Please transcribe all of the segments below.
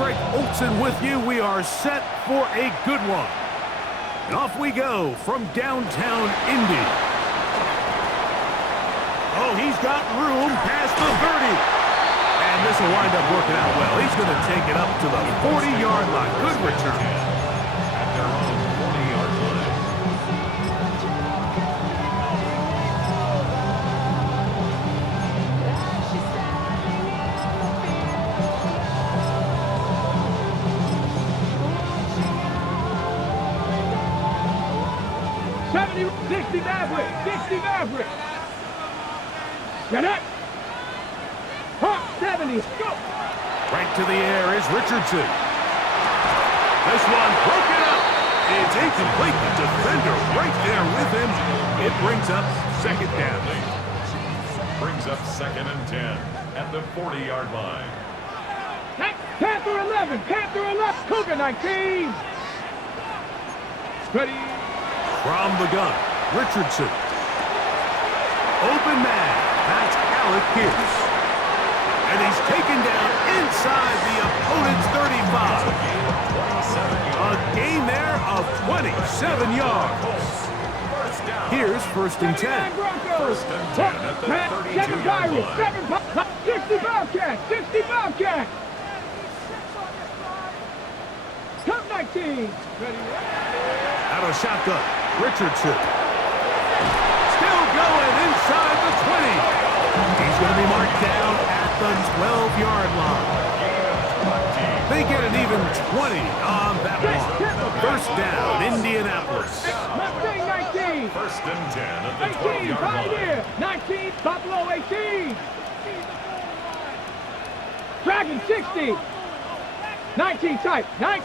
Greg Olson with you. We are set for a good one. And off we go from downtown Indy. Oh, he's got room past the 30. And this will wind up working out well. He's going to take it up to the 40-yard line. Good return. At their own 40-yard line. Dixie Maverick. Get it. Hawk 70. Go. Right to the air is Richardson. This one broken up. It's incomplete. The defender right there with him. It brings up second down. Brings up 2nd and 10 at the 40-yard line. Panther 11. Cougar 19. Ready. From the gun, Richardson. Open man. That's Alec Pierce. And he's taken down inside the opponent's 35. A gain there of 27 yards. Here's 1st and 10. Broncos. 1st and 10 at the 32-yard line. 60 Bobcat. Come 19. Ready. Out of shotgun, Richardson. Still going inside the 20. He's going to be marked down at the 12-yard line. They get an even 20 on that one. 1st down, Indianapolis. 19. 1st and 10 at the 18, 12-yard line. 19, Buffalo 18. Dragon 60. 19 tight. 19.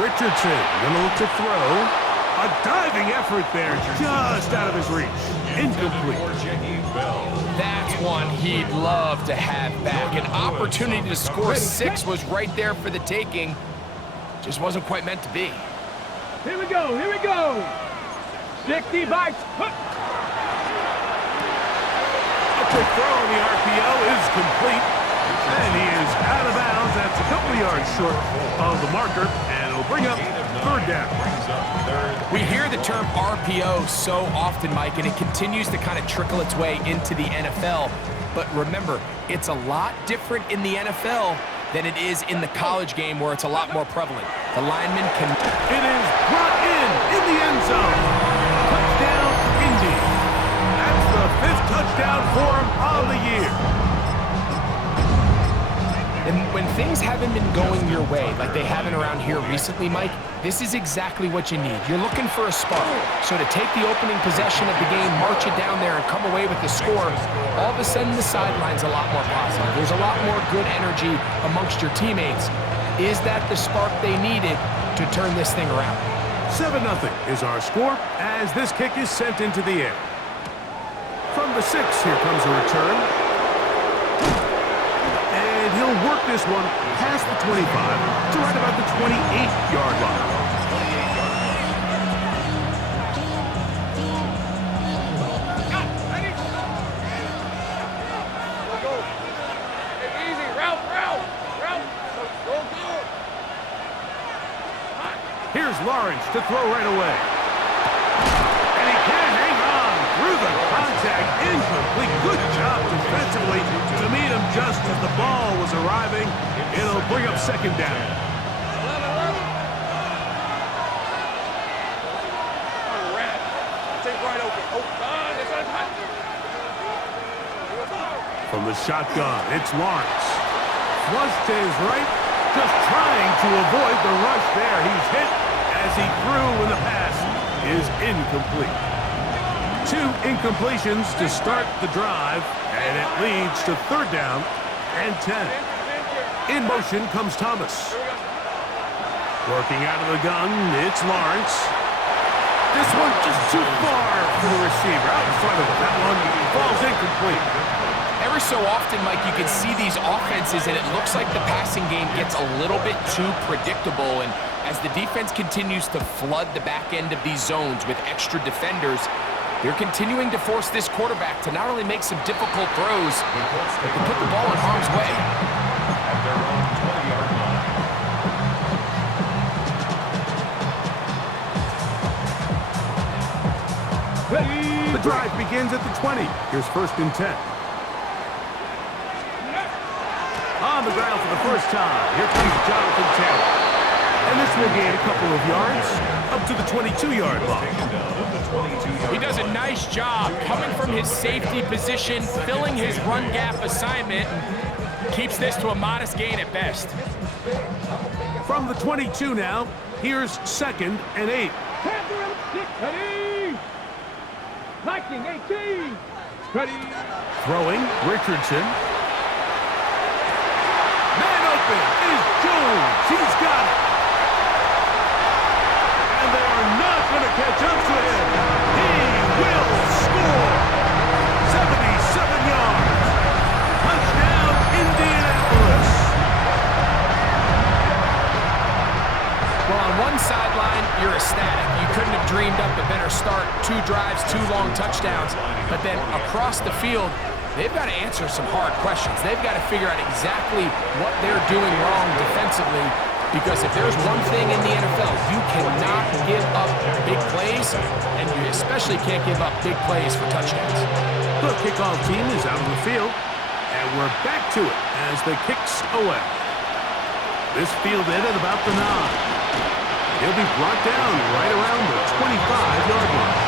Richardson going to look to throw. A diving effort there, just out of his reach. Incomplete. That's one he'd love to have back. An opportunity to score 6 was right there for the taking. Just wasn't quite meant to be. Here we go. 60 bites. A quick throw on the RPO is complete. And he is out of bounds. That's a couple of yards short of the marker. And it'll bring up 3rd down. We hear the term RPO so often, Mike, and it continues to kind of trickle its way into the NFL. But remember, it's a lot different in the NFL than it is in the college game where it's a lot more prevalent. The lineman can... It is brought in the end zone. Touchdown, Indy. That's the 5th touchdown for him on the year. And when things haven't been going your way, like they haven't around here recently, Mike, this is exactly what you need. You're looking for a spark. So to take the opening possession of the game, march it down there, and come away with the score, all of a sudden the sideline's a lot more positive. There's a lot more good energy amongst your teammates. Is that the spark they needed to turn this thing around? 7-0 is our score as this kick is sent into the air. From the 6, here comes a return. And he'll work this one past the 25 to right about the 28-yard line. Here's Lawrence to throw right away. And he can't hang on through the contact. Incomplete. Good job defensively to meet him just as the ball was arriving. It'll bring up 2nd down. From the shotgun, it's Lawrence. Flush to his right, just trying to avoid the rush there. He's hit as he threw when the pass is incomplete. 2 incompletions to start the drive, and it leads to 3rd down and 10. In motion comes Thomas. Working out of the gun, it's Lawrence. This one just too far for the receiver. Out in front of him. That one falls incomplete. Every so often, Mike, you can see these offenses, and it looks like the passing game gets a little bit too predictable. And as the defense continues to flood the back end of these zones with extra defenders, they're continuing to force this quarterback to not only make some difficult throws, but to put the ball in harm's way. At their own The drive begins at the 20. Here's 1st and 10. On the ground for the first time. Here comes Jonathan Taylor. And this will gain a couple of yards up to the 22-yard line. He does a nice job coming from his safety position, filling his run gap assignment, and keeps this to a modest gain at best. From the 22 now, here's 2nd and 8. Ready. 19, 18. Ready. Throwing, Richardson. Man open is Jones. He's got it. And they are not going to catch up to him. He will score. 77 yards. Touchdown, Indianapolis. Well, on one sideline, you're ecstatic. You couldn't have dreamed up a better start. 2 drives, 2 long touchdowns. But then across the field, they've got to answer some hard questions. They've got to figure out exactly what they're doing wrong defensively, because if there's one thing in the NFL, you cannot give up big plays, and you especially can't give up big plays for touchdowns. The kickoff team is out on the field, and we're back to it as the kicks away. This fielded at about the 9. He'll be brought down right around the 25-yard line.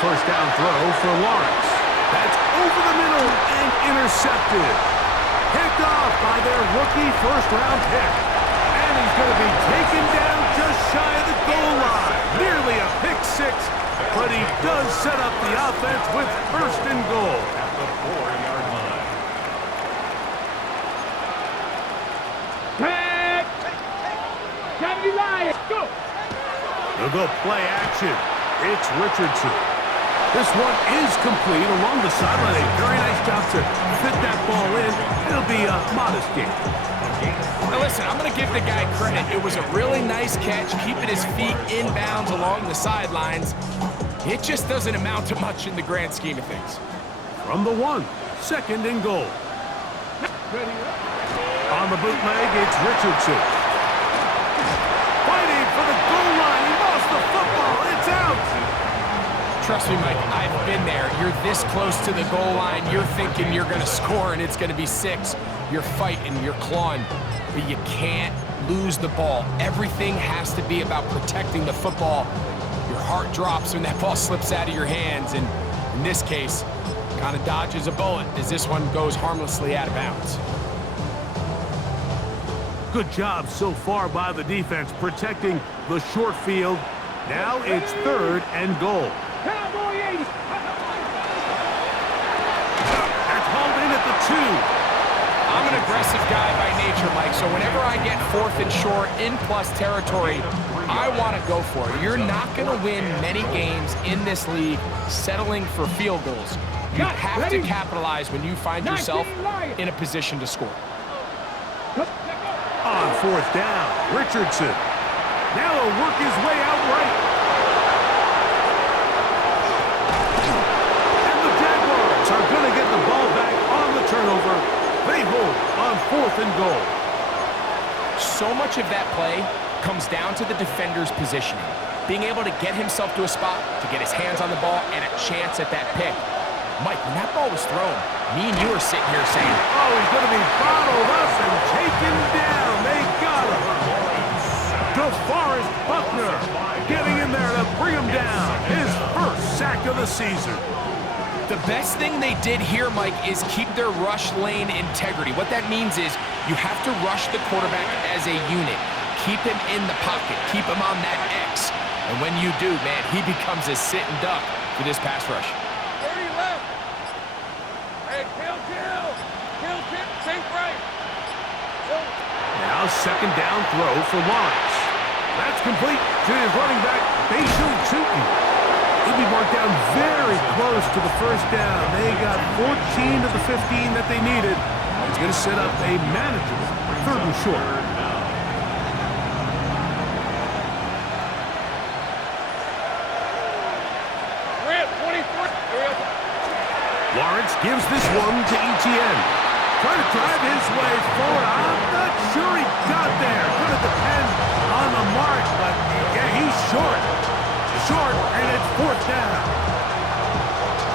First down throw for Lawrence. That's over the middle and intercepted. Picked off by their rookie first-round pick. And he's going to be taken down just shy of the goal line. Nearly a pick 6, but he does set up the offense with 1st and goal. At the 4-yard line. Tag. 70 Lions. Go. They'll go play action. It's Richardson. This one is complete along the sideline. A very nice job to fit that ball in. It'll be a modest gain. Now listen, I'm going to give the guy credit. It was a really nice catch, keeping his feet inbounds along the sidelines. It just doesn't amount to much in the grand scheme of things. From the 1, 2nd and goal. Ready. On the bootleg, it's Richardson. Fighting for the goal line. He lost the football. It's out. Trust me, Mike, I've been there. You're this close to the goal line. You're thinking you're going to score and it's going to be 6. You're fighting, you're clawing, but you can't lose the ball. Everything has to be about protecting the football. Your heart drops when that ball slips out of your hands, and in this case, kind of dodges a bullet as this one goes harmlessly out of bounds. Good job so far by the defense protecting the short field. Now it's 3rd and goal. Cowboy 80. That's hauled in at the 2. I'm an aggressive guy by nature, Mike, so whenever I get 4th and short in plus territory, I want to go for it. You're not going to win many games in this league settling for field goals. You have to capitalize when you find yourself in a position to score. On 4th down, Richardson. Now he'll work his way out right. And the Jaguars are going to get the ball back on the turnover. They hold on 4th and goal. So much of that play comes down to the defender's positioning. Being able to get himself to a spot, to get his hands on the ball, and a chance at that pick. Mike, when that ball was thrown, me and you were sitting here saying, oh, he's going to be bottled up and taken down. They got him. DeForest Buckner getting in there to bring him down. His 1st sack of the season. The best thing they did here, Mike, is keep their rush lane integrity. What that means is you have to rush the quarterback as a unit. Keep him in the pocket. Keep him on that X. And when you do, man, he becomes a sitting duck for this pass rush. 30 left. Hey, kill. Think right. Now 2nd down throw for Lawrence. That's complete to his running back, Bashal Tootin. He'll be marked down very close to the 1st down. They got 14 of the 15 that they needed. It's going to set up a manageable 3rd and short. Gives this one to ETN. Trying to drive his way forward. I'm not sure he got there. Going to depend on the mark, but yeah, he's short. Short, and it's fourth down.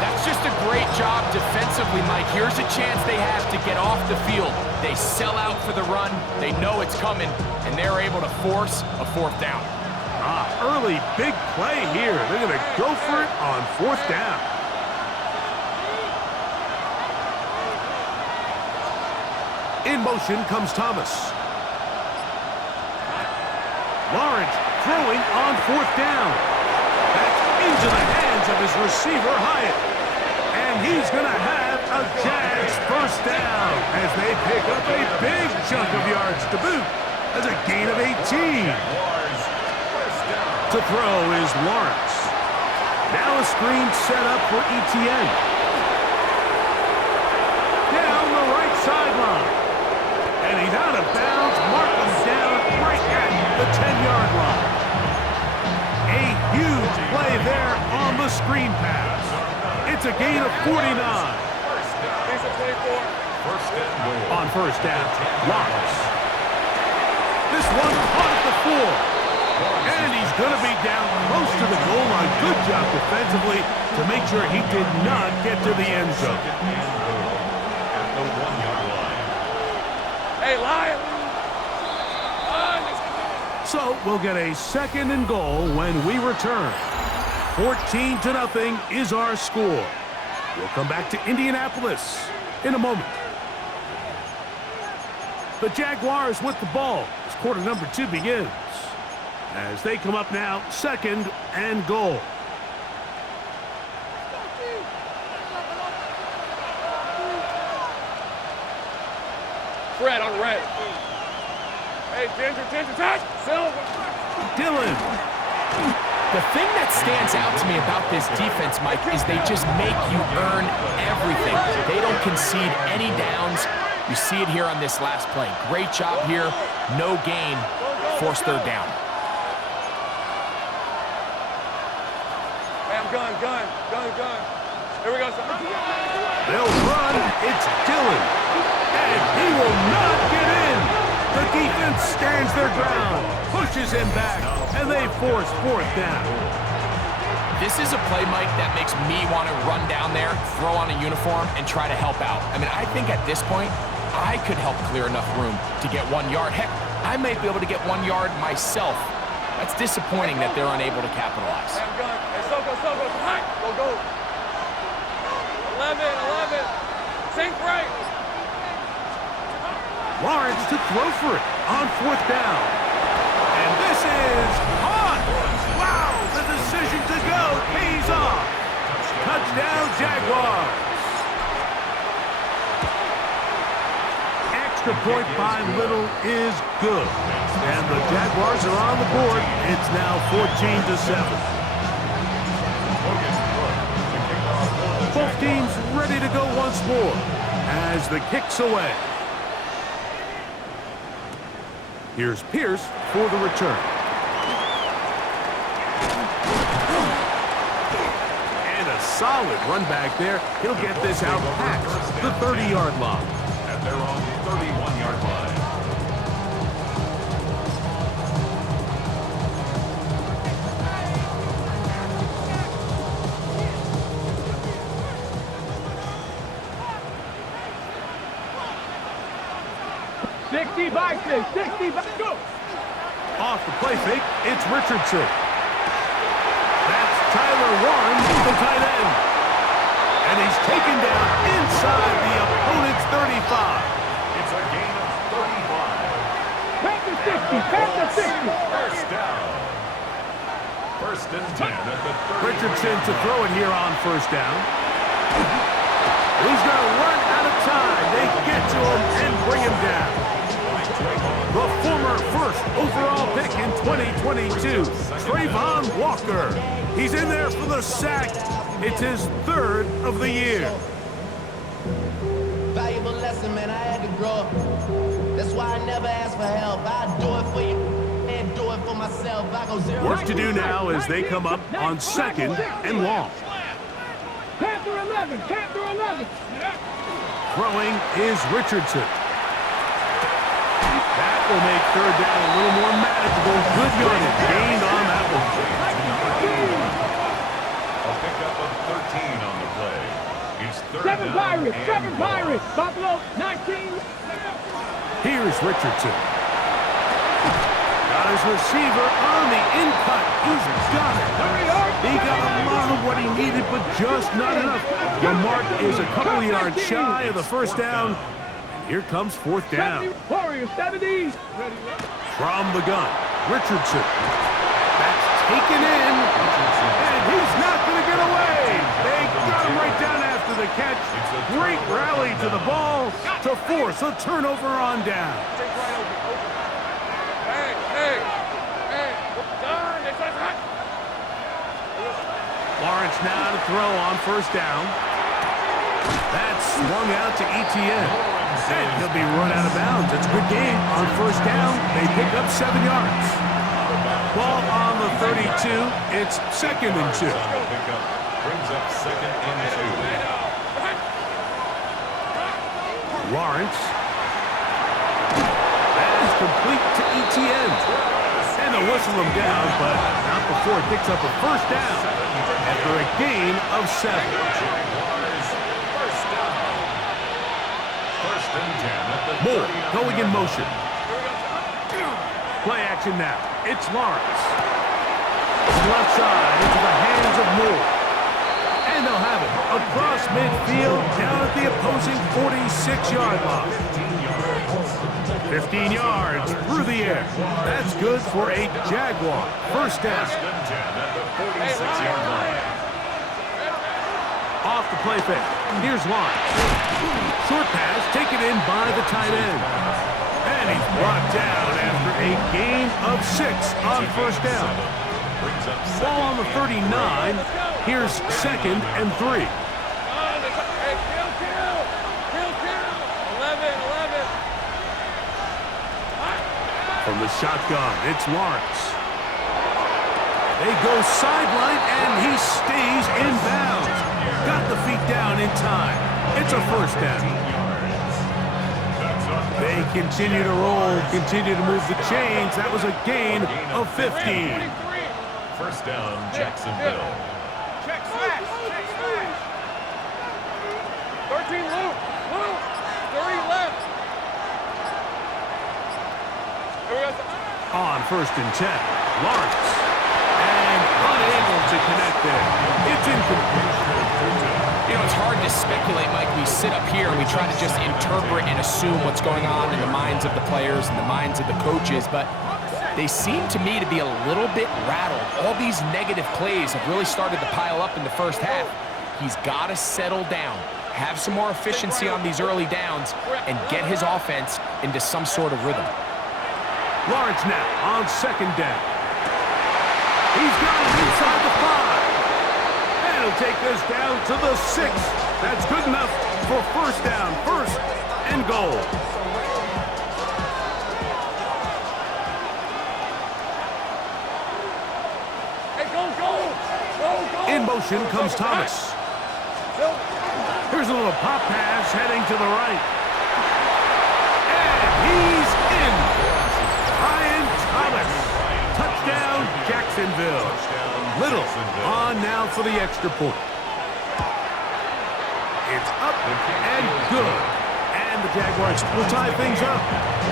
That's just a great job defensively, Mike. Here's a chance they have to get off the field. They sell out for the run. They know it's coming, and they're able to force a fourth down. Early big play here. They're going to go for it on fourth down. In motion comes Thomas. Lawrence throwing on fourth down. That's into the hands of his receiver, Hyatt. And he's going to have a Jags first down as they pick up a big chunk of yards to boot. That's a gain of 18. To throw is Lawrence. Now a screen set up for ETN. Down the right sideline. And he's out of bounds. Markham's down right at the 10-yard line. A huge play there on the screen pass. It's a gain of 49. On first down, Lawrence. This one caught at the 4. And he's going to be down close to the goal line. Good job defensively to make sure he did not get to the end zone. At the 1-yard line. Hey, Lion! So we'll get a second and goal when we return. 14-0 is our score. We'll come back to Indianapolis in a moment. The Jaguars with the ball as quarter number 2 begins. As they come up now, second and goal. Fred on red. Hey, Ginger, touch! Silver! Dylan. The thing that stands out to me about this defense, Mike, is they just make you earn everything. They don't concede any downs. You see it here on this last play. Great job here. No gain. Forced third down. Hey, I'm gun. Here we go, son. They'll run. It's Dylan. And he will not get in. The defense stands their ground, pushes him back, and they force fourth down. This is a play, Mike, that makes me want to run down there, throw on a uniform, and try to help out. I mean, I think at this point, I could help clear enough room to get 1 yard. Heck, I might be able to get 1 yard myself. That's disappointing that they're unable to capitalize. Hey, I'm gun. Hey, Soko, hot! Go. 11. Sink right. Lawrence to throw for it on fourth down. And this is caught. Wow, the decision to go pays off. Touchdown, Jaguars. Extra point by Little is good. And the Jaguars are on the board. It's now 14-7. Both teams ready to go once more as the kick's away. Here's Pierce for the return. And a solid run back there. He'll get this out past the 30-yard line. At their own 31-yard line. Go! Off the play fake, it's Richardson. That's Tyler Warren, the tight end. And he's taken down inside the opponent's 35. It's a gain of 35. Back to 60. First down. First and 10 at the 30. Richardson to throw it here on first down. He's going to run out of time. They get to him and bring him down. The former first overall pick in 2022, Trayvon Walker. He's in there for the sack. It's his third of the year. Valuable lesson, man. I had to grow up. That's why I never ask for help. I do it for you and do it for myself. I go 0. Work to do now as they come up on second and long. Panther 11. 11. 10 through 11. Throwing is Richardson. That will make third down a little more manageable. Good yardage gained on that one. A pickup of 13 on the play. It's third 7 down Pirates. and 7 goal. Pirates. Buffalo 19. Here's Richardson. Got his receiver on the in-cut. He's got it. He got a lot of what he needed, but just not enough. The mark is a couple of yards shy of the first down. Here comes fourth down. Warriors 70. From the gun, Richardson. That's taken in, and he's not going to get away. They got him right down after the catch. Great rally to the ball to force a turnover on down. Lawrence now to throw on first down. That's swung out to Etienne. And he'll be run out of bounds. It's a good game on first down. They pick up 7 yards. Ball on the 32. It's 2nd and 2. Pickup brings up 2nd and 2. Lawrence. That's complete to Etienne. And they'll whistle him down, but not before it picks up a first down after a gain of 7. Moore going in motion. Play action now. It's Lawrence. Left side into the hands of Moore. And they'll have it across midfield down at the opposing 46-yard line. 15 yards through the air. That's good for a Jaguar first down. At the 46-yard line. Off the play fake. Here's Lawrence. Short pass taken in by the tight end. And he's brought down after a gain of 6 on first down. Ball on the 39. Here's 2nd and 3. From the shotgun, it's Lawrence. They go sideline, and he stays in bounds. Got the feet down in time. It's a first down. They continue to roll, continue to move the chains. That was a gain of 15. First down, Jacksonville. Check smash. Check smash. 13 Luke. 30 left. On first and 10, Lawrence. And unable to connect there. It's incomplete. You know, it's hard to speculate, Mike. We sit up here and we try to just interpret and assume what's going on in the minds of the players and the minds of the coaches, but they seem to me to be a little bit rattled. All these negative plays have really started to pile up in the first half. He's got to settle down, have some more efficiency on these early downs, and get his offense into some sort of rhythm. Lawrence now on second down. He's got it inside the 5. And he'll take this down to the 6. That's good enough for first down, first and goal. Hey, go. In motion comes Thomas. Here's a little pop pass heading to the right. And he's in. Ryan Thomas. Touchdown, Jacksonville. Little on now for the extra point. It's up and good. And the Jaguars will tie things up.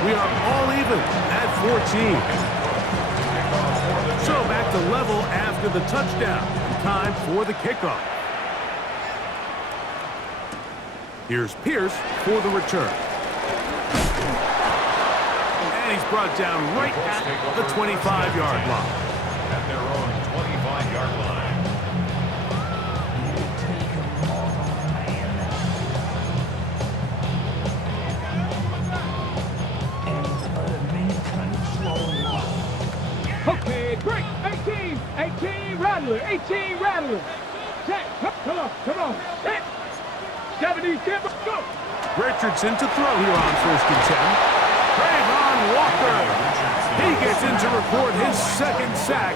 We are all even at 14. So back to level after the touchdown. Time for the kickoff. Here's Pierce for the return. And he's brought down right at the 25-yard line. At their own 25-yard line. Okay, break. 18 Rattler. 18 Rattler. Check. Come on. Hit. 70, go. Richardson to throw here on first and 10. Trayvon Walker. He gets in to record his second sack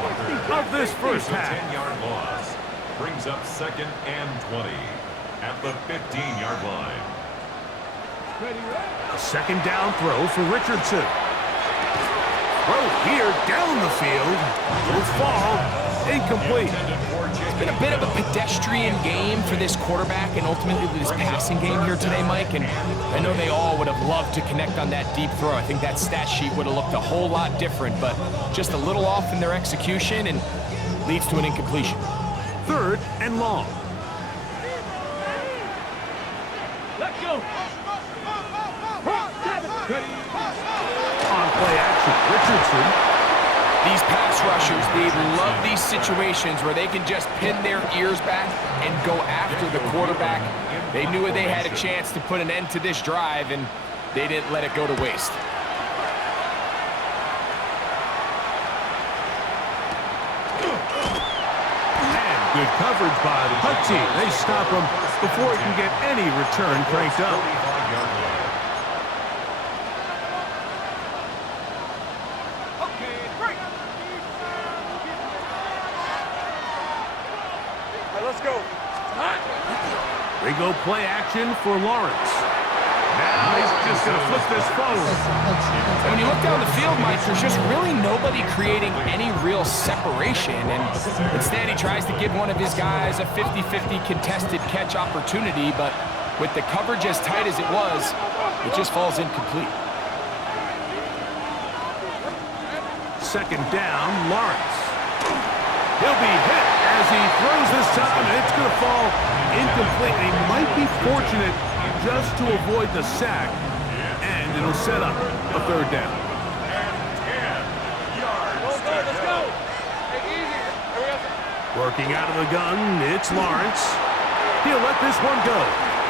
of this first half. 10-yard loss brings up 2nd and 20. at the 15-yard line. A second down throw for Richardson. Throw here down the field. Will fall. Incomplete. It's been a bit of a pedestrian game for this quarterback and ultimately this passing game here today, Mike. And I know they all would have loved to connect on that deep throw. I think that stat sheet would have looked a whole lot different, but just a little off in their execution and leads to an incompletion. 3rd and long. Let's go. On play action, Richardson. These pass rushers, they love these situations where they can just pin their ears back and go after the quarterback. They knew they had a chance to put an end to this drive, and they didn't let it go to waste. And good coverage by the punt team. They stop him before he can get any return cranked up. They go play action for Lawrence. Now he's just going to flip this forward. And when you look down the field, Mike, there's just really nobody creating any real separation. And instead, he tries to give one of his guys a 50-50 contested catch opportunity. But with the coverage as tight as it was, it just falls incomplete. Second down, Lawrence. He'll be hit as he throws this time, and it's going to fall incomplete. He might be fortunate just to avoid the sack, and it'll set up a 3rd down. Let's go. Take it easy. Here we go. Working out of the gun, it's Lawrence. He'll let this one go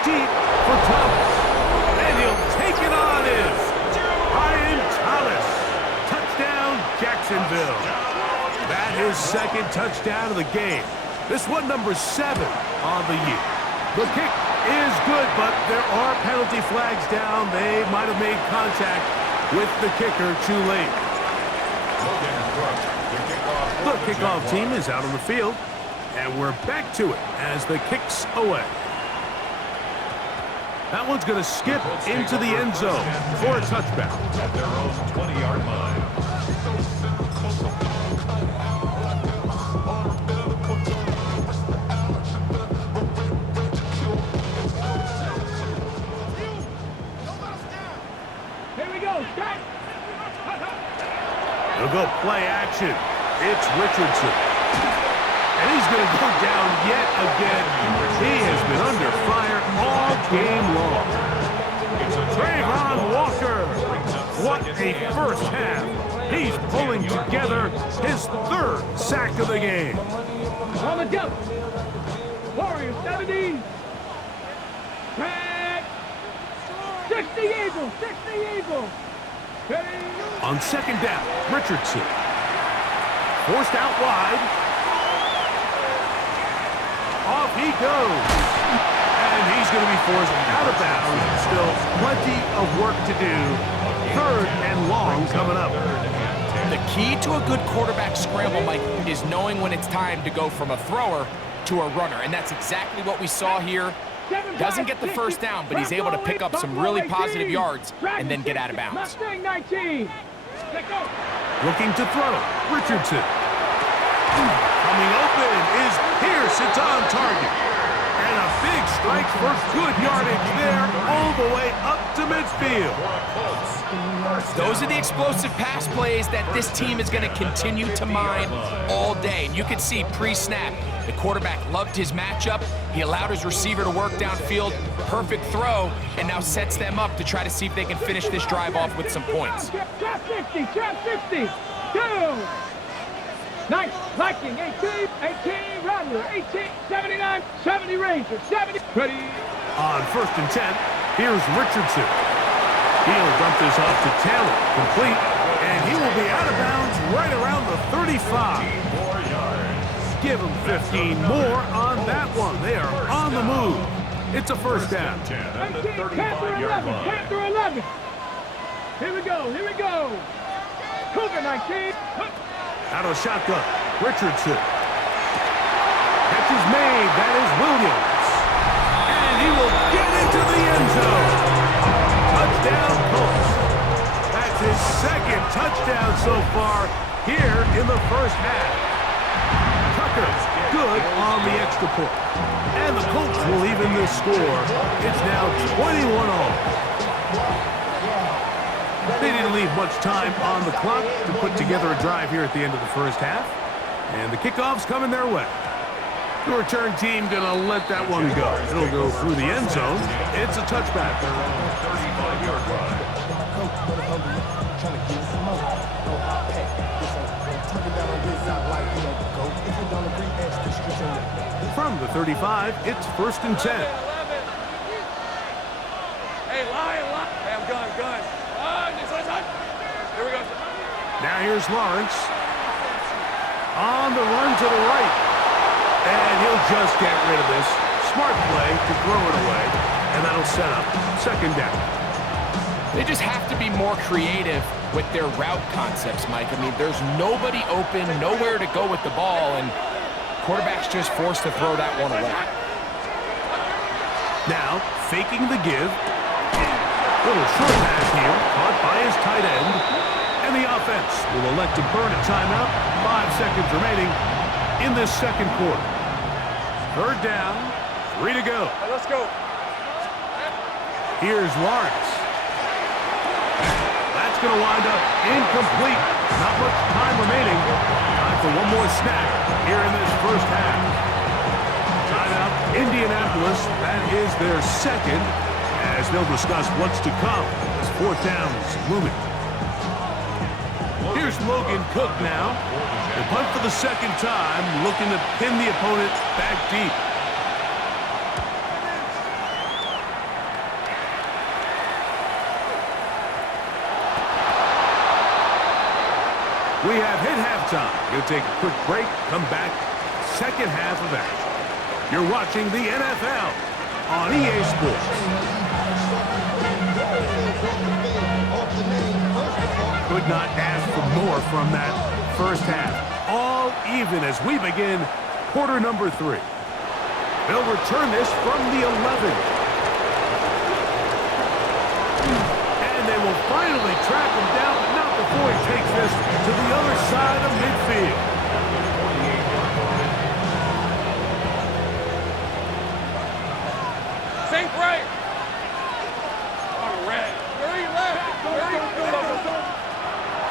deep for Thomas, and he'll take it on in. Ryan Thomas. Touchdown, Jacksonville. That is 2nd touchdown of the game. This one number 7 on the year. The kick is good, but there are penalty flags down. They might have made contact with the kicker too late. The kickoff team is out on the field, and we're back to it as the kick's away. That one's going to skip into the end zone for a touchback. At their own 20-yard line. He'll go play action. It's Richardson. And he's going to go down yet again. He has been under fire all game long. Trayvon Walker. What a first half. He's pulling together his 3rd sack of the game. On the jump. Warriors 70. Back. 60 Eagles. 60 Eagles. On 2nd down, Richardson. Forced out wide. Off he goes. And he's going to be forced out of bounds. Still plenty of work to do. 3rd and long coming up. The key to a good quarterback scramble, Mike, is knowing when it's time to go from a thrower to a runner. And that's exactly what we saw here. Doesn't get the first down, but he's able to pick up some really positive yards and then get out of bounds. Looking to throw, Richardson. Coming open is Pierce. It's on target. And a big strike for good yardage there all the way up to midfield. Those are the explosive pass plays that this team is going to continue to mine all day. And you can see pre-snap, the quarterback loved his matchup. He allowed his receiver to work downfield. Perfect throw, and now sets them up to try to see if they can finish this drive off with some points. Trap 50, trap 50. Go. Nice. Viking, 18, Rattler, 18, 79, 70 Ranger, 70. Ready. On 1st and 10, here's Richardson. He'll dump this off to Taylor, complete, and he will be out of bounds right around the 35. Give him 15 more on that one. They are on the move. It's a 1st down. 19, Panther 11. Here we go, here we go. Cougar 19. Out of shotgun, Richardson. Catch is made, that is Williams. And he will get into the end zone. Touchdown, Colts. That's his second touchdown so far here in the first half. Tucker, good on the extra point. And the Colts will even this score. It's now 21-all. They didn't leave much time on the clock to put together a drive here at the end of the first half. And the kickoff's coming their way. The return team going to let that one go. It'll go through the end zone. It's a touchback. 35-yard line. From the 35, it's 1st and 10. Hey, line. Hey, I'm gun. Here we go. Now here's Lawrence. On the run to the right. And he'll just get rid of this. Smart play to throw it away. And that'll set up 2nd down. They just have to be more creative with their route concepts, Mike. I mean, there's nobody open, nowhere to go with the ball, and quarterback's just forced to throw that one away. Now, faking the give. Little short pass here, caught by his tight end. And the offense will elect to burn a timeout. 5 seconds remaining in this second quarter. 3rd down, 3 to go. Let's go. Here's Lawrence. That's going to wind up incomplete. Not much time remaining. Time for one more snap here in this first half. Timeout, Indianapolis. That is their second, as they'll discuss what's to come as 4th down is looming. Here's Logan Cook now. The punt for the second time, looking to pin the opponent back deep. We have hit halftime. We'll take a quick break, come back, second half of action. You're watching the NFL on EA Sports. Could not ask for more from that first half. All even as we begin quarter number 3. They'll return this from the 11. And they will finally track him down, but not before he takes this to the other side of midfield. Sink right. All right. 30 left. 30.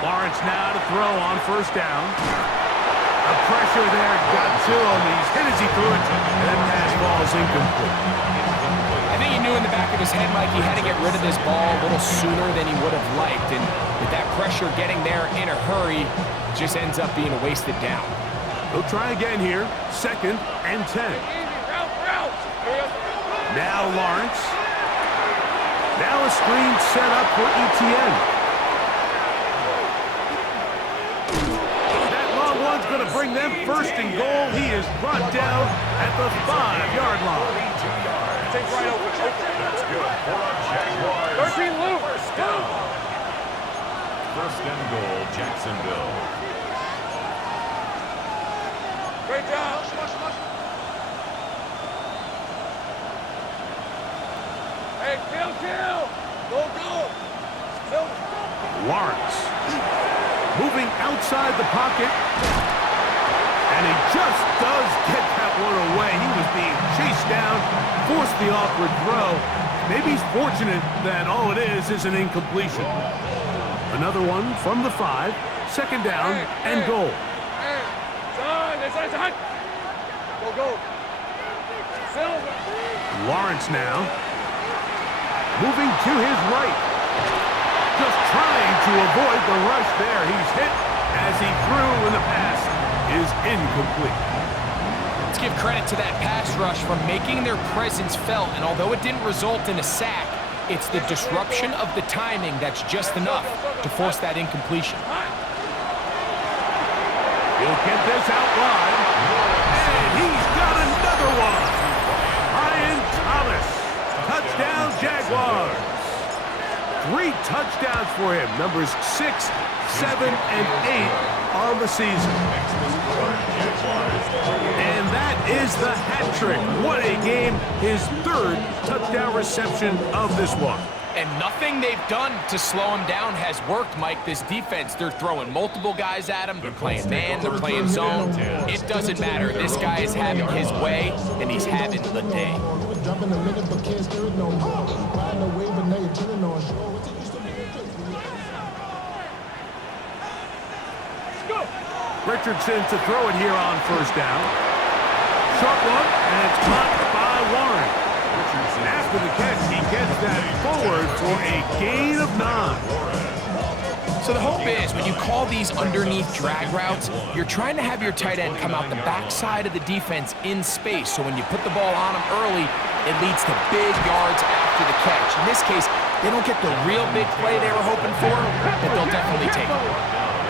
Lawrence now to throw on 1st down. The pressure there got to him. He's hit as he threw it, and that pass ball is incomplete. I think he knew in the back of his head, Mike, he had to get rid of this ball a little sooner than he would have liked. And with that pressure getting there in a hurry, it just ends up being a wasted down. He'll try again here. 2nd and 10. Now Lawrence. Now a screen set up for ETN. That long one's going to bring them 1st and goal. He is brought down at the 5-yard line. Take right over. That's good for a Jaguars. 13 loop. First down. 1st and goal, Jacksonville. Great job. Hey, kill. Go. Lawrence moving outside the pocket. And he just does get that one away. He was being chased down, forced the awkward throw. Maybe he's fortunate that all it is an incompletion. Another one from the 5, 2nd down and goal. Hey, son. Go. Silver. Lawrence now moving to his right. Just trying to avoid the rush there. He's hit as he threw, and the pass is incomplete. Let's give credit to that pass rush for making their presence felt, and although it didn't result in a sack, it's the disruption of the timing that's just enough to force that incompletion. He'll get this out wide, and he's got another one. Ryan Thomas, touchdown Jaguars. 3 touchdowns for him, numbers 6, 7, and 8 on the season. And that is the hat trick. What a game. His third touchdown reception of this one. And nothing they've done to slow him down has worked, Mike. This defense, they're throwing multiple guys at him. They're playing man, they're playing zone. It doesn't matter. This guy is having his way, and he's having the day. Richardson to throw it here on first down. Short one, and it's caught by Warren. Richardson after the catch, he gets that forward for a gain of 9. So the hope is when you call these underneath drag routes, you're trying to have your tight end come out the backside of the defense in space. So when you put the ball on him early, it leads to big yards after the catch. In this case, they don't get the real big play they were hoping for, but they'll definitely take it.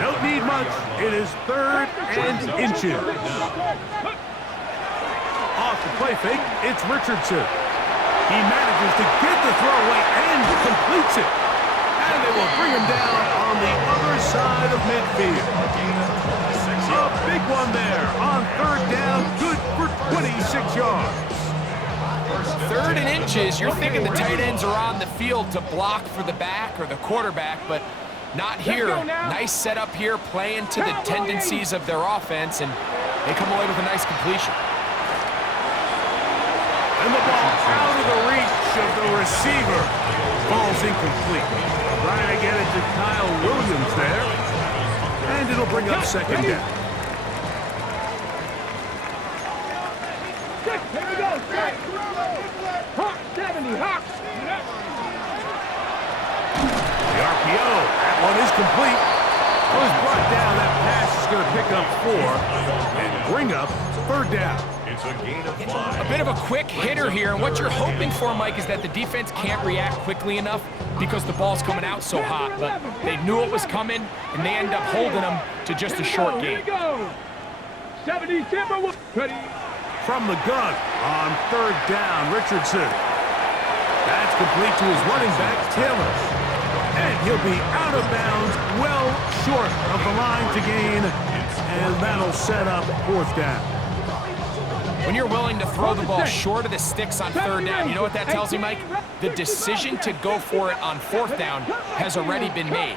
Don't need much. It is 3rd and inches. Off the play fake, it's Richardson. He manages to get the throwaway and completes it. And they will bring him down on the other side of midfield. A big one there on 3rd down, good for 26 yards. 3rd and inches, you're thinking the tight ends are on the field to block for the back or the quarterback, but not here. Nice setup here, playing to the tendencies of their offense, and they come away with a nice completion. And the ball out of the reach of the receiver. Ball's incomplete. Trying to get it to Kyle Williams there. And it'll bring up 2nd down. Here we go. Hawk 70, Hawk. The RPO, that one is complete. Was brought down. That pass is going to pick up 4 and bring up 3rd down. It's a gain of 5. A bit of a quick hitter here, and what you're hoping for, Mike, is that the defense can't react quickly enough because the ball's coming out so hot, but they knew it was coming, and they end up holding them to just a short game. 70 Timberwolves. Ready. From the gun on 3rd down, Richardson. That's complete to his running back, Taylor. And he'll be out of bounds, well short of the line to gain, and that'll set up 4th down. When you're willing to throw the ball short of the sticks on 3rd down, you know what that tells you, Mike? The decision to go for it on 4th down has already been made.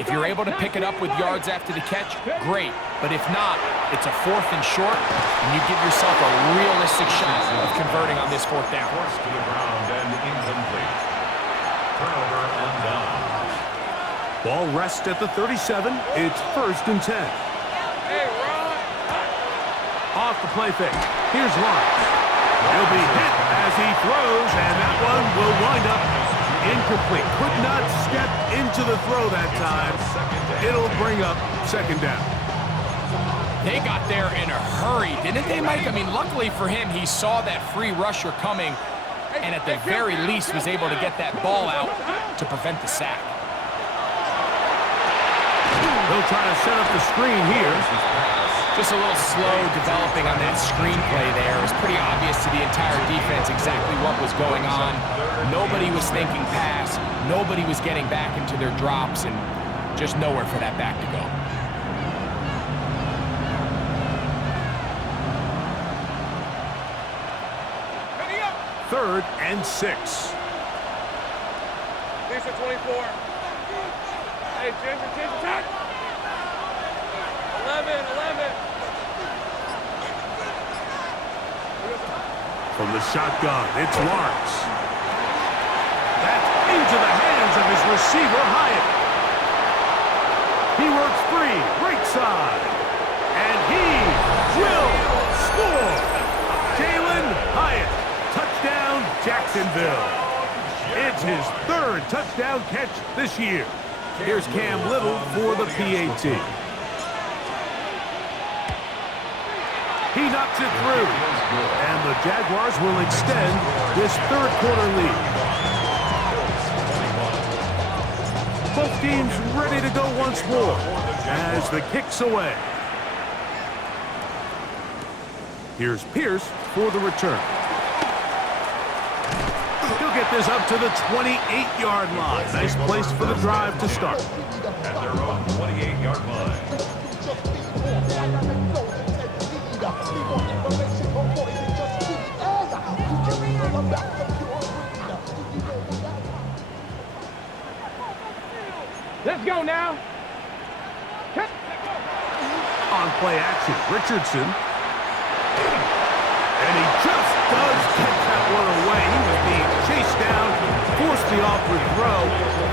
If you're able to pick it up with yards after the catch, great. But if not, it's a 4th and short, and you give yourself a realistic shot of converting on this 4th down. Forced to the ground and incomplete. Turnover and down. Ball rests at the 37. It's 1st and 10. Hey, Ron. Off the play fake. Here's Lawrence. He'll be hit as he throws, and that one will wind up incomplete. Could not step into the throw that time. It'll bring up 2nd down. They got there in a hurry, didn't they, Mike? I mean, luckily for him, he saw that free rusher coming, and at the very least was able to get that ball out to prevent the sack. He'll try to set up the screen here. Just a little slow developing on that screenplay there. It was pretty obvious to the entire defense exactly what was going on. Nobody was thinking pass. Nobody was getting back into their drops, and just nowhere for that back to go. Third and 6. Here's the 24. Hey, Ginger, attack. 11. From the shotgun, it's Lawrence. That's into the hands of his receiver, Hyatt. He works free, right side. And he will score. Jalen Hyatt. Touchdown, Jacksonville. It's his 3rd touchdown catch this year. Here's Cam Little for the PAT. He knocks it through. And the Jaguars will extend this 3rd quarter lead. Both teams ready to go once more as the kick's away. Here's Pierce for the return. He'll get this up to the 28-yard line. Nice place for the drive to start. At their own 28-yard line. Let's go now. On play action, Richardson. And he just does get that one away. He was being chased down, forced the awkward throw.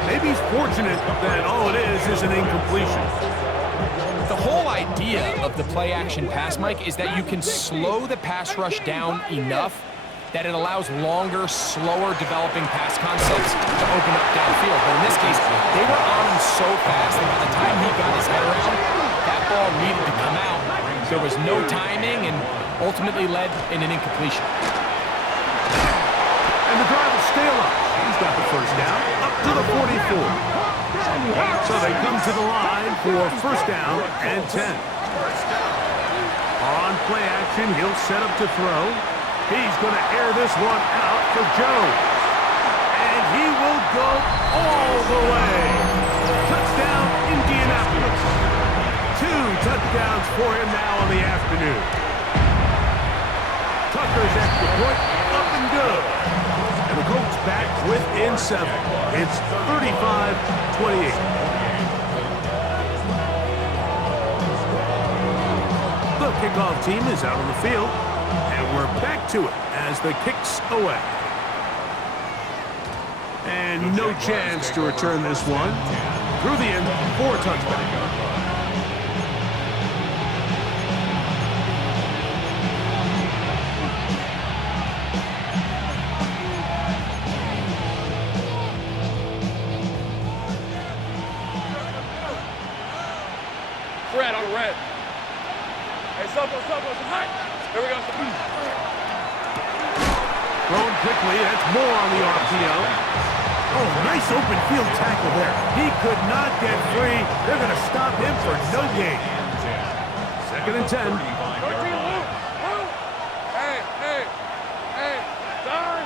Maybe he's fortunate that all it is an incompletion. The whole idea of the play-action pass, Mike, is that you can slow the pass rush down enough that it allows longer, slower developing pass concepts to open up downfield. But in this case, they were on him so fast that by the time he got his head around, that ball needed to come out. There was no timing and ultimately led in an incompletion. And the drive will stay alive. He's got the first down up to the 44. So they come to the line for first down and 10. On play action, he'll set up to throw. He's going to air this one out for Jones. And he will go all the way. Touchdown, Indianapolis. 2 touchdowns for him now on the afternoon. Tucker's extra point up and good. And the Colts back within 7. It's 35-28. The kickoff team is out on the field, and we're back to it as the kick's away. And no chance to return this one. Through the end for a touchdown. Red on red. Hey, Soko, hot. Here we go. Thrown quickly, that's more on the RPO. Oh, nice open field tackle there. He could not get free. They're going to stop him for no gain. 2nd and 10. Hey, darn,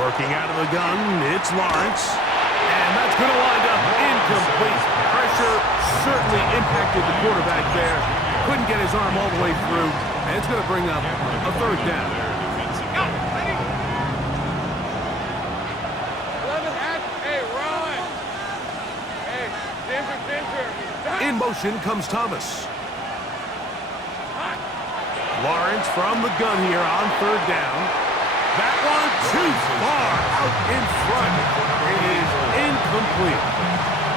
Working out of the gun, it's Lawrence. And that's going to wind up incomplete. Pressure certainly impacted the quarterback there. Couldn't get his arm all the way through. And it's going to bring up a 3rd down. In motion comes Thomas. Lawrence from the gun here on 3rd down. That one too far out in front. It is incomplete.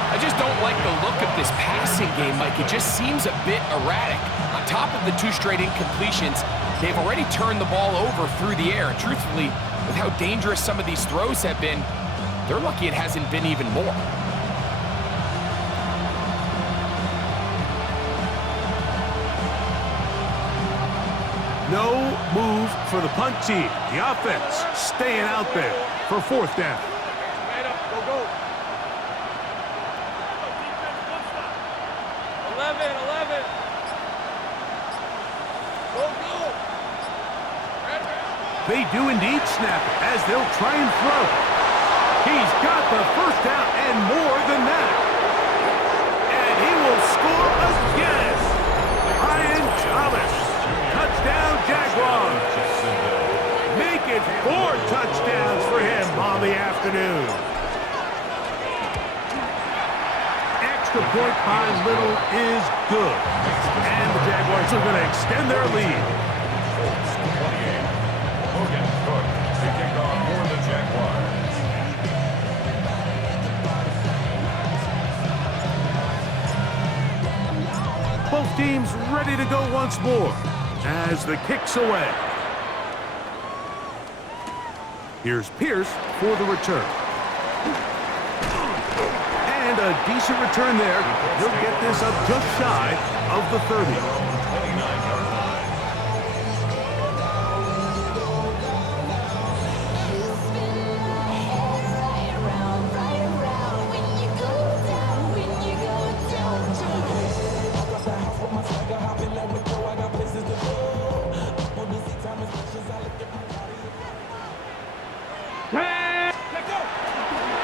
I just don't like the look of this passing game, Mike. It just seems a bit erratic. On top of the 2 straight incompletions, they've already turned the ball over through the air. And truthfully, with how dangerous some of these throws have been, they're lucky it hasn't been even more. No move for the punt team. The offense staying out there for 4th down. Go. 11. Go. They do indeed snap it as they'll try and throw. He's got the first down and more than that. And he will score again. Ryan Thomas. Touchdown, Jaguars. Make it 4 touchdowns for him on the afternoon. Extra point by Little is good. And the Jaguars are going to extend their lead. To kick off for the Jaguars. Both teams ready to go once more as the kick's away. Here's Pierce for the return. And a decent return there. He'll get this up just shy of the 30.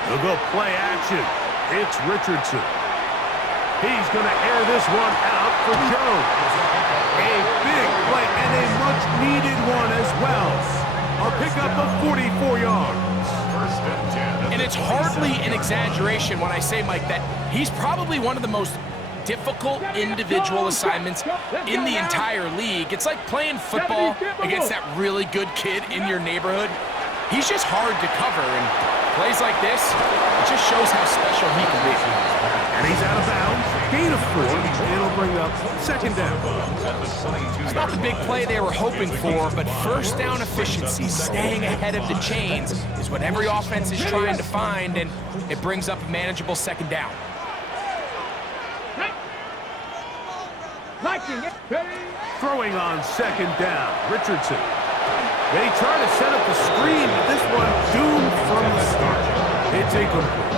They'll go play action. It's Richardson. He's going to air this one out for Jones. A big play and a much-needed one as well. A pickup of 44 yards. First and 10. And it's hardly an exaggeration when I say, Mike, that he's probably one of the most difficult individual assignments in the entire league. It's like playing football against that really good kid in your neighborhood. He's just hard to cover, and plays like this, it just shows how special he can be. And he's out of bounds. Gain of 4. It'll bring up second down. It's not the big play they were hoping for, but first down efficiency, staying ahead of the chains, is what every offense is trying to find, and it brings up a manageable second down. Throwing on second down, Richardson. They try to set up the screen, but this one doomed from the start. It's incomplete.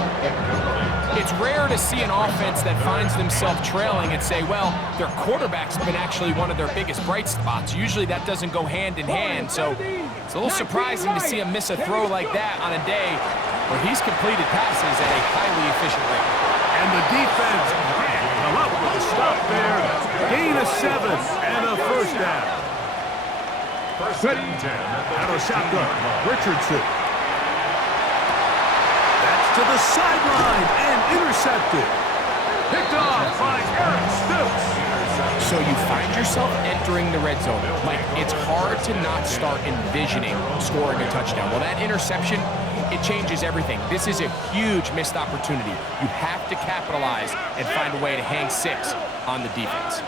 It's rare to see an offense that finds themselves trailing and say, well, their quarterback's been actually one of their biggest bright spots. Usually that doesn't go hand in hand, so it's a little surprising to see him miss a throw like that on a day where he's completed passes at a highly efficient rate. And the defense can't come up with a stop there. Gain of 7 and a first down. First and 10. Out of shotgun, Richardson. That's to the sideline and intercepted. Picked off by Eric Stokes. So you find yourself entering the red zone. Like, it's hard to not start envisioning scoring a touchdown. Well, that interception, it changes everything. This is a huge missed opportunity. You have to capitalize and find a way to hang 6 on the defense.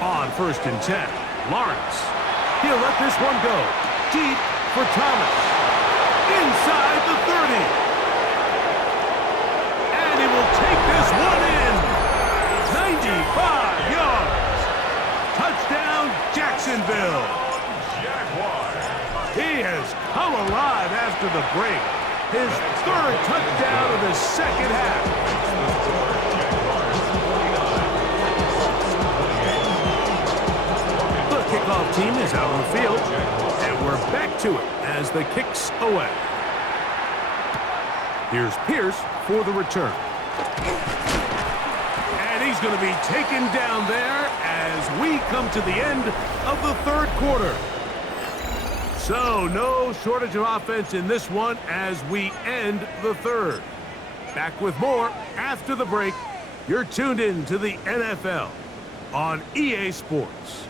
On first and 10, Lawrence. He'll let this one go. Deep for Thomas. Inside the 30. And he will take this one in. 95 yards. Touchdown, Jacksonville. He has come alive after the break. His 3rd touchdown of the second half. Kickoff team is out on the field, and we're back to it as the kick's away. Here's Pierce for the return. And he's going to be taken down there as we come to the end of the 3rd quarter. So no shortage of offense in this one as we end the 3rd. Back with more after the break. You're tuned in to the NFL on EA Sports.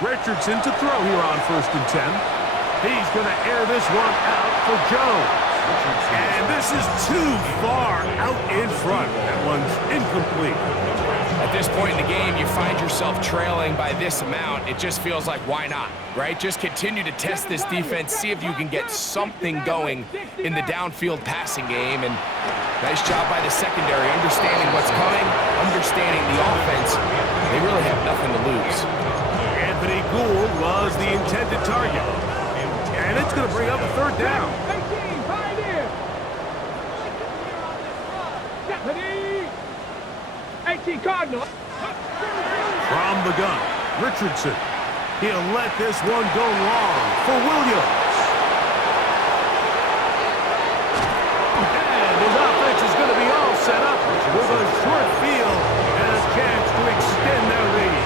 Richardson to throw here on first and 10. He's going to air this one out for Jones. And this is too far out in front. That one's incomplete. At this point in the game, you find yourself trailing by this amount. It just feels like, why not, right? Just continue to test this defense, see if you can get something going in the downfield passing game. And nice job by the secondary, understanding what's coming, understanding the offense. They really have nothing to lose. Anthony Gould was the intended target. And it's going to bring up a 3rd down. 18 Cardinal. From the gun, Richardson. He'll let this one go long for Williams. And his offense is going to be all set up with a short field and a chance to extend their lead.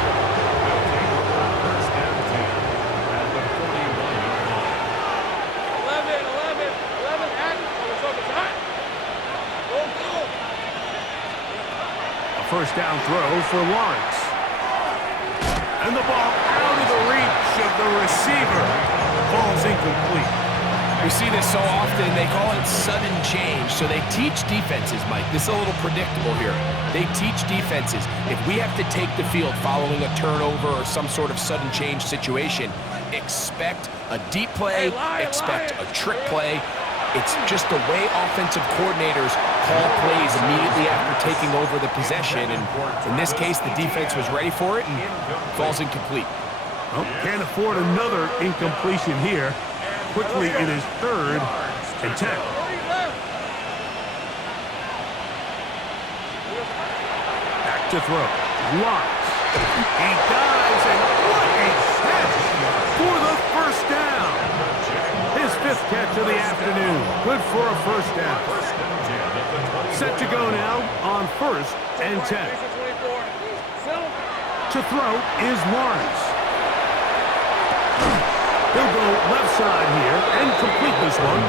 First down throw for Lawrence. And the ball out of the reach of the receiver. Ball's incomplete. We see this so often, they call it sudden change. So they teach defenses, Mike. This is a little predictable here. They teach defenses. If we have to take the field following a turnover or some sort of sudden change situation, expect a deep play, expect a trick play. It's just the way offensive coordinators call plays immediately after taking over the possession. And in this case, the defense was ready for it and falls incomplete. Well, can't afford another incompletion here. Quickly in his 3rd and 10. Back to throw. Lawrence. He dives, and what a catch for the first down. His 5th catch of the afternoon. Good for a first down. Set to go now on first and 10. To throw is Lawrence. He'll go left side here and complete this one.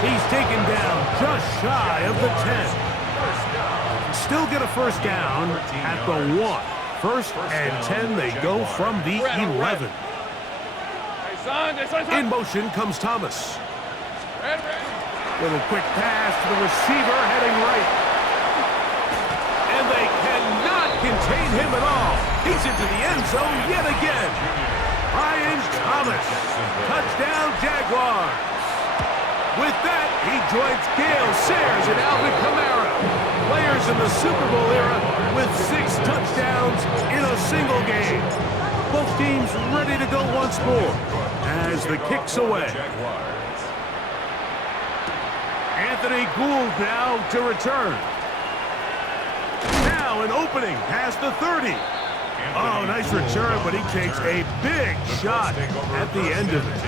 He's taken down just shy of the 10. Still get a first down at the 1. First and 10, they go from the 11. In motion comes Thomas. Little quick pass to the receiver heading right. And they cannot contain him at all. He's into the end zone yet again. Brian Thomas. Touchdown Jaguars. With that, he joins Gale Sayers and Alvin Kamara. Players in the Super Bowl era with 6 touchdowns in a single game. Both teams ready to go once more as the kick's away. Anthony Gould now to return. Now an opening past the 30. Oh, nice return, but he takes a big shot at the end of it.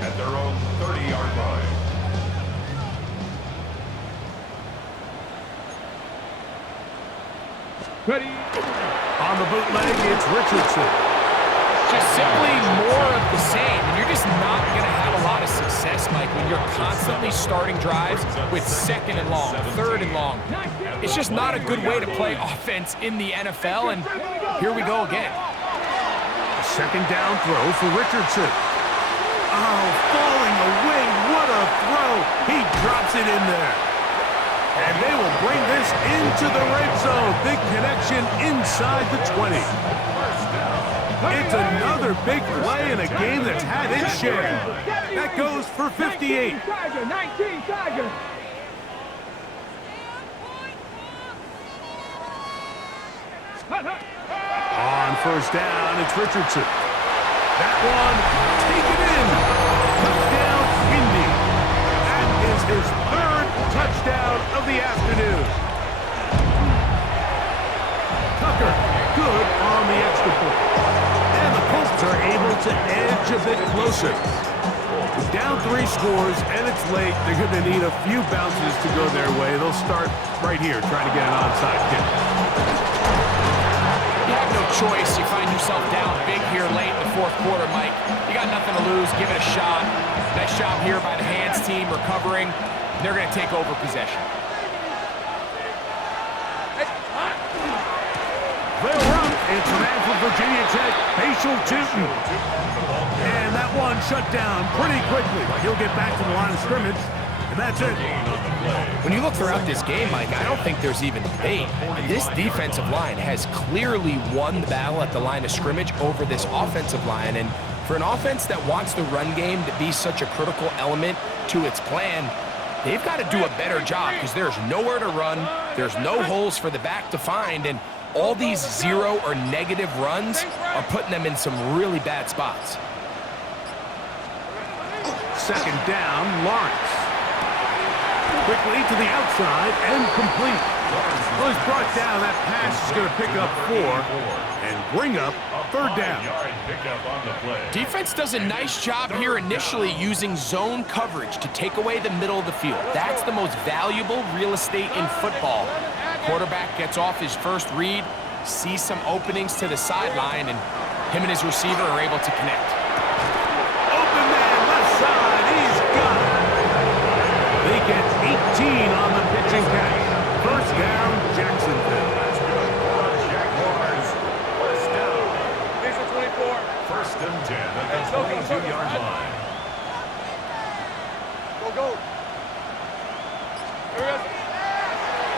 At their own 30-yard line. Ready. On the bootleg, it's Richardson. Just simply more of the same, and you're just not going to have a lot of success, Mike, when you're constantly starting drives with second and long, third and long. It's just not a good way to play offense in the NFL, and here we go again. Second down throw for Richardson. Oh, falling away, what a throw. He drops it in there. And they will bring this into the red zone. Big connection inside the 20. It's another big play in a game that's had its share. That goes for 58. 19 Tiger. On first down, it's Richardson. That one, taken in. Touchdown, Indy. That is his 3rd touchdown of the afternoon. Tucker, good on the extra point. And the Colts are able to edge a bit closer. Down 3 scores, and it's late. They're going to need a few bounces to go their way. They'll start right here, trying to get an onside kick. You have no choice. You find yourself down big here late in the 4th quarter, Mike. You got nothing to lose. Give it a shot. Nice job here by the hands team recovering. They're going to take over possession. They'll run. It's an man from Virginia Tech, Facial Tootin. And that one shut down pretty quickly. He'll get back to the line of scrimmage, and that's it. When you look throughout this game, Mike, I don't think there's even debate. This defensive line has clearly won the battle at the line of scrimmage over this offensive line. And for an offense that wants the run game to be such a critical element to its plan, they've got to do a better job because there's nowhere to run. There's no holes for the back to find. And all these 0 or negative runs are putting them in some really bad spots. Second down, Lawrence. Quickly to the outside and complete. Well, he's brought down. That pass is going to pick up 4 and bring up 3rd down. Defense does a nice job here initially using zone coverage to take away the middle of the field. That's the most valuable real estate in football. Quarterback gets off his first read, sees some openings to the sideline, and him and his receiver are able to connect. Open man, left side, he's got it. They get 18 on the pitch and catch. First down, Jacksonville. Jaguars. First down. These are 24. First and 10 at the 22-yard line. Go.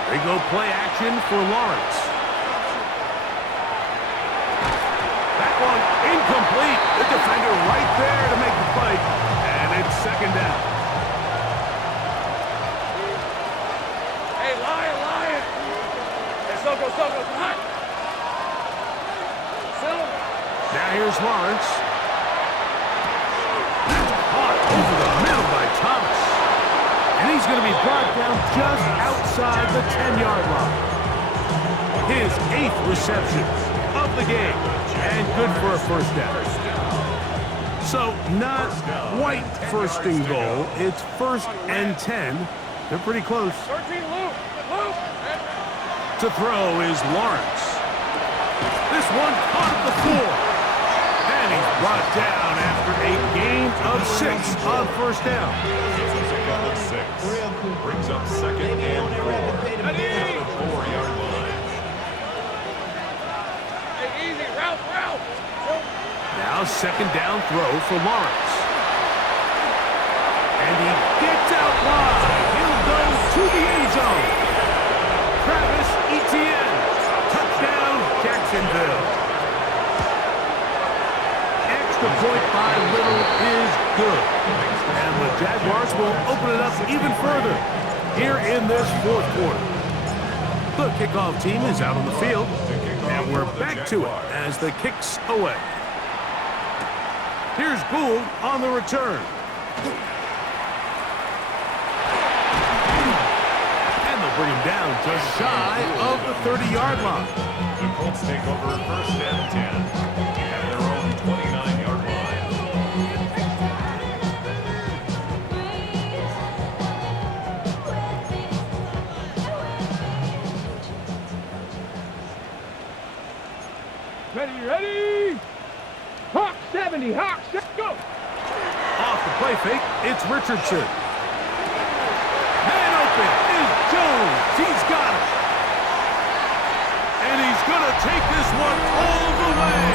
They go play action for Lawrence. That one incomplete. The defender right there to make the play. And it's second down. Hey, Lion. Hey, Soko, come on. Now here's Lawrence. That's caught over the middle by Thomas. And he's going to be brought down just outside the 10-yard line. His 8th reception of the game. And good for a first down. So not quite first and goal. It's 1st and 10. They're pretty close. 13, Luke. To throw is Lawrence. This one caught at the 4. And he's brought down after a gain of 6 on first down. It's a pickup of 6. Brings up second and 4 at the 4-yard line. Hey, easy, route. Now second down throw for Lawrence. And he gets out wide. He'll go to the end zone. Travis Etienne. Touchdown, Jacksonville. Extra point by Little is good. And the Jaguars will open it up even further here in this fourth quarter. The kickoff team is out on the field. And we're back to it as the kick's away. Here's Gould on the return. And they'll bring him down just shy of the 30-yard line. The Colts take over first and 10 at their own 29-yard line. Ready. Hawk 70, Hawk, go. Off the play fake, it's Richardson. Man open is Jones. He's got it. And he's going to take this one all the way.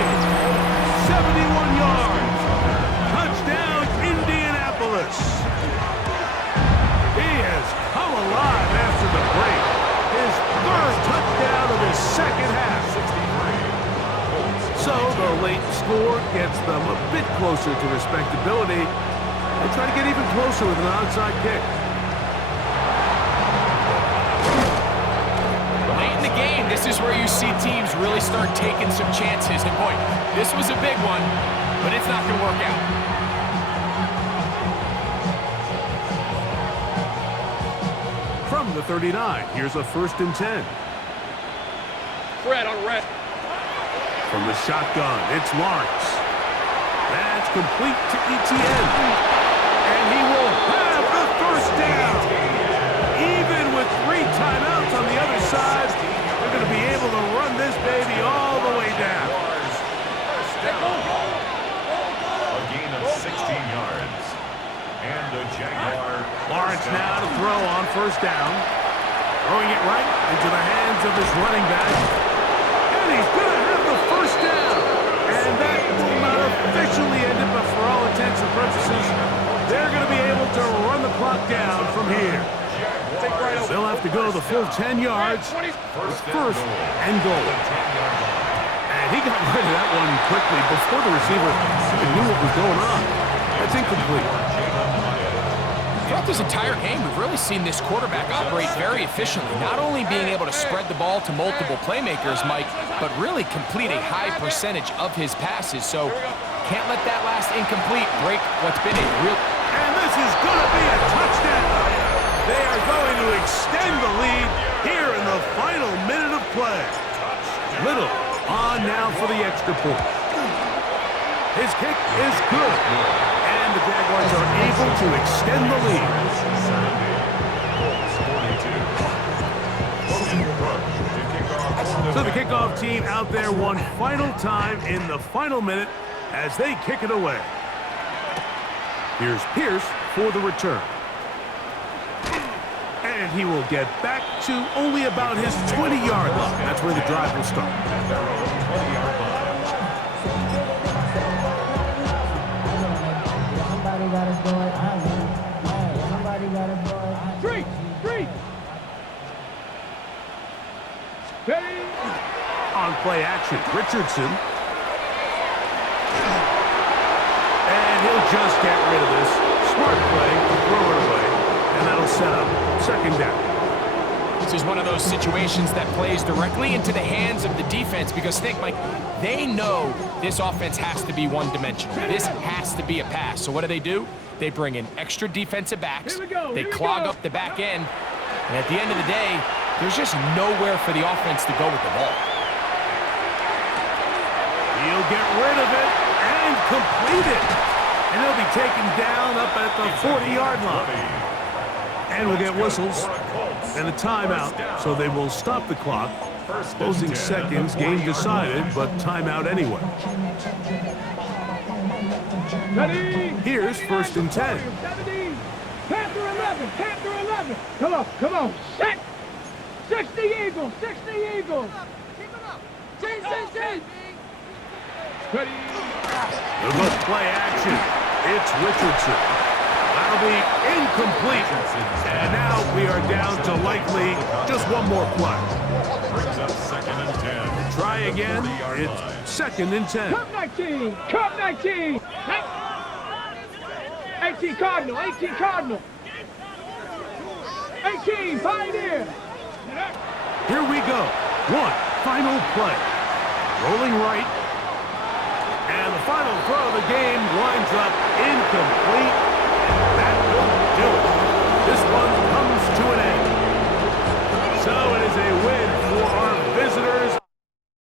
71 yards. Touchdown, Indianapolis. He has come alive after the break. His third touchdown of his second half. So the late score gets them a bit closer to respectability. They try to get even closer with an onside kick. Late in the game, this is where you see teams really start taking some chances. And boy, this was a big one, but it's not going to work out. From the 39, here's a 1st and 10. Fred on red. From the shotgun, it's Lawrence. That's complete to Etienne. And he will have the first down. Even with 3 timeouts on the other side, they're going to be able to run this baby all the way down. A gain of 16 yards. And the Jaguar. Lawrence now to throw on first down. Throwing it right into the hands of his running back. And he's going to have the first down. And that will not officially end it, but for all intents and purposes, they're going to be able to run the clock down from here. They'll have to go the full 10 yards. It's first and goal. And he got rid of that one quickly before the receiver even knew what was going on. That's incomplete. Throughout this entire game, we've really seen this quarterback operate very efficiently, not only being able to spread the ball to multiple playmakers, Mike, but really complete a high percentage of his passes. So can't let that last incomplete break what's been a real... And this is going to be a touchdown. They are going to extend the lead here in the final minute of play. Little on now for the extra point. His kick is good. And the Jaguars are able to extend the lead. So the kickoff team out there one final time in the final minute as they kick it away. Here's Pierce for the return. And he will get back to only about his 20-yard line. That's where the drive will start. Somebody gotta do it. Somebody gotta do it. Street. Ready. On play action, Richardson. And he'll just get rid of this. Smart play to throw it away. And that'll set up second down. This is one of those situations that plays directly into the hands of the defense because think, Mike, they know this offense has to be one-dimensional. This has to be a pass. So what do? They bring in extra defensive backs. They clog up the back end. And at the end of the day, there's just nowhere for the offense to go with the ball. He'll get rid of it and complete it. And he'll be taken down up at the 40-yard line. And we'll get whistles and a timeout, so they will stop the clock First and Closing 10 seconds, at the game 40-yard decided, line. but timeout anyway. Ready? Here's first and 10. 70. Panther 11. Panther 11. Come on. Come on. Set. 60 Eagles. 60 Eagles. Ready? They'll go play action. It's Richardson. That'll be incomplete. And now we are down to likely just one more play. Brings up second and 10. Try again. 40-yard line. It's second and 10. Cup 19. Cup 19. 18 Cardinal. 18 Cardinal. 18 Pioneer. Here we go. One final play. Rolling right. And the final throw of the game winds up